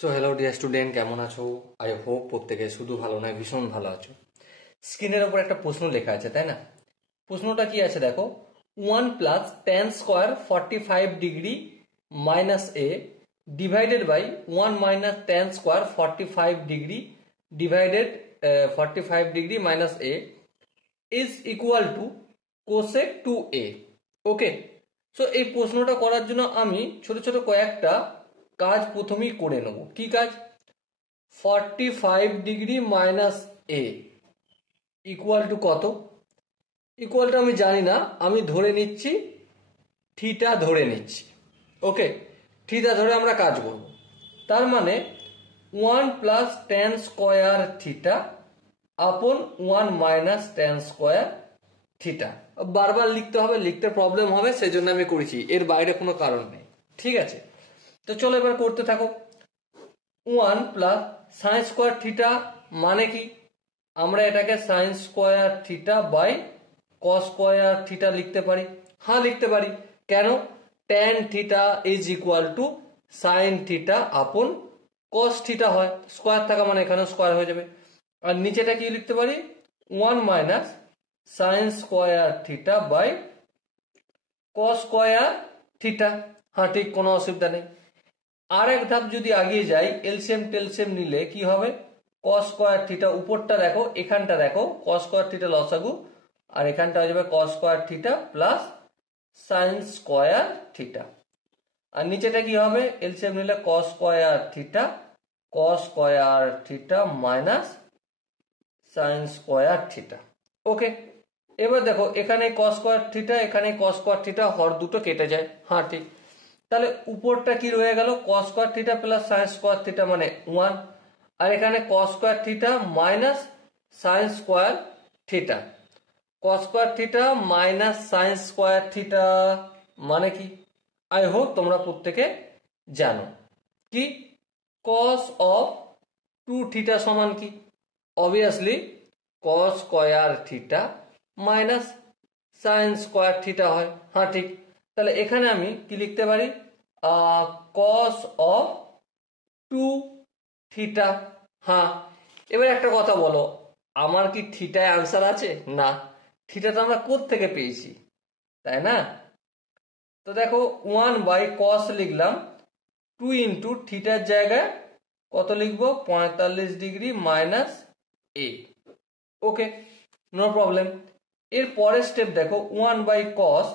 So hello dear student, কেমন আছো? I hope প্রত্যেকে শুধু ভালো নয়, ভীষণ ভালো আছো। স্ক্রিনের ওপর একটা প্রশ্ন লেখা আছে, তাই না? প্রশ্নটা কি আছে দেখো, 1 plus tan square 45 degree minus a divided by 1 minus tan square 45 degree divided 45 degree minus a is equal to cosec 2a। Okay, so এই প্রশ্নটা করার জন্য আমি ছোট ছোট কয়েকটা কাজ প্রথমেই করে নেব। কি কাজ? 45 degree minus A equal to কত? ইকুয়ালটা আমি জানি না, আমি ধরে নিচ্ছি থিটা ধরে নিচ্ছি। ওকে, থিটা ধরে আমরা কাজ করব। তার মানে 1 প্লাস tan স্কোয়ার থিটা আপন 1 মাইনাস tan স্কোয়ার থিটা। বারবার লিখতে হবে, লিখতে প্রবলেম হবে, সেজন্য আমি করেছি, এর বাইরে কোনো কারণ নেই। ঠিক আছে, তো চলো এবার করতে থাকো। 1 প্লাস সাইন স্কোয়ার থিটা মানে কি? আমরা এটাকে sine square theta by cos square theta লিখতে পারি। হ্যাঁ, লিখতে পারি। কেন? Tan theta is equal to sine theta upon cos theta হয়, স্কোয়ার থাকা মানে এখানে স্কোয়ার হয়ে যাবে। আর নিচেটা কি লিখতে পারি? 1 minus sine square theta by cos square theta. হ্যাঁ ঠিক, কোনো অসুবিধা নেই। আর এক ধাপ যদি আগিয়ে যাই, এলসিএম টেলসিএম নিলে কি হবে? কস স্কোয়ার থিটা, উপরটা দেখো, এখানটা দেখো, কস স্কোয়ার থিটা লসাগু, আর এখানটা হয়ে যাবে cos square theta plus sine square theta. আর নিচেটা কি হবে? এলসিএম নিলে cos square theta minus sine square theta. Okay, এবার দেখো, এখানে কস স্কোয়ার থিটা, এখানে কস স্কোয়ার থিটা, হর দুটো কেটে যায়। হ্যাঁ ঠিক, তাহলে উপরটা কি রয়ে গেল? কস square theta plus sine square theta মানে 1, আর এখানে কস square theta minus sine square theta. কস square theta minus sine square theta মানে কি? আই হোপ তোমরা প্রত্যেকে জানো। কি? কস অফ 2 থিটা সমান কি? অবভিয়াসলি কস square theta minus sine square theta হয়। হ্যাঁ ঠিক, তাহলে এখানে আমি কি লিখতে পারি? Cos of 2 theta. হ্যাঁ, এবার একটা কথা বলো, আমার কি থিটায় আনসার আছে? না, থিটাটা আমরা কোত্থেকে পেয়েছি, তাই না? তো দেখো, 1 বাই কস লিখলাম, 2 ইন্টু থিটার জায়গায় কত লিখবো? 45 ডিগ্রি মাইনাস এ। ওকে, নো প্রবলেম। এর পরের স্টেপ দেখো, 1 বাই কস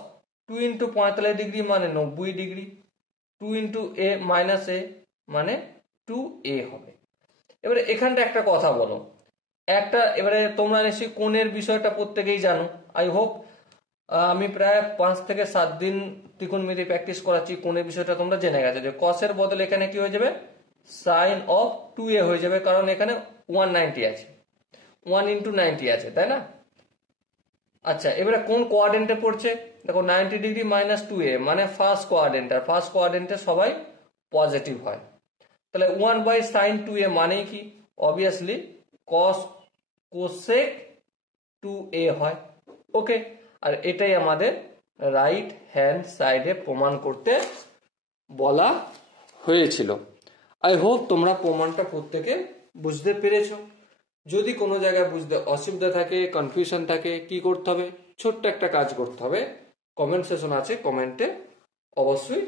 2 ইন্টু 45 ডিগ্রি মানে 90 ডিগ্রি, 2 ইন্টু এ মাইনাস এ মানে 2a হবে। এবারে এখানটা একটা কথা বলো, এবারে তোমরা নিশ্চয়ই কোণের বিষয়টা প্রত্যেকেই জানো। আই হোপ আমি প্রায় 5 থেকে 7 দিন ত্রিকোণমিতি প্র্যাকটিস করাচ্ছি, কোণের বিষয়টা তোমরা জেনে গেছো যে কসের বদলে এখানে কি হয়ে যাবে? সাইন অফ 2a হয়ে যাবে, কারণ এখানে 190 আছে, 1 ইন্টু 90 আছে, তাই না? আচ্ছা, এবারে কোন কোয়াড্রেন্টে পড়ছে? দেখো, 90 ডিগ্রি মাইনাস 2a মানে ফার্স্ট কোয়াড্রেন্ট, আর ফার্স্ট কোয়াড্রেন্টে সবাই পজিটিভ হয়। তাহলে 1 বাই সাইন 2a মানেই কি? অবভিয়াসলি কস কোসেক 2a হয়। ওকে, আর এটাই আমাদের রাইট হ্যান্ড সাইডে প্রমাণ করতে বলা হয়েছিল। আই হোপ তোমরা প্রমাণটা প্রত্যেকে বুঝতে পেরেছো। যদি কোনো জায়গায় বুঝতে অসুবিধা থাকে, কনফিউশন থাকে, কি করতে হবে? ছোট্ট একটা কাজ করতে হবে, কমেন্ট সেশন আছে, কমেন্টে অবশ্যই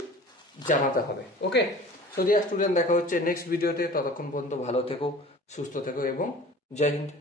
জানাতে হবে। ওকে, সো ডিয়ার স্টুডেন্ট, দেখা হচ্ছে নেক্সট ভিডিওতে। ততক্ষণ পর্যন্ত ভালো থেকো, সুস্থ থেকো এবং জয় হিন্দ।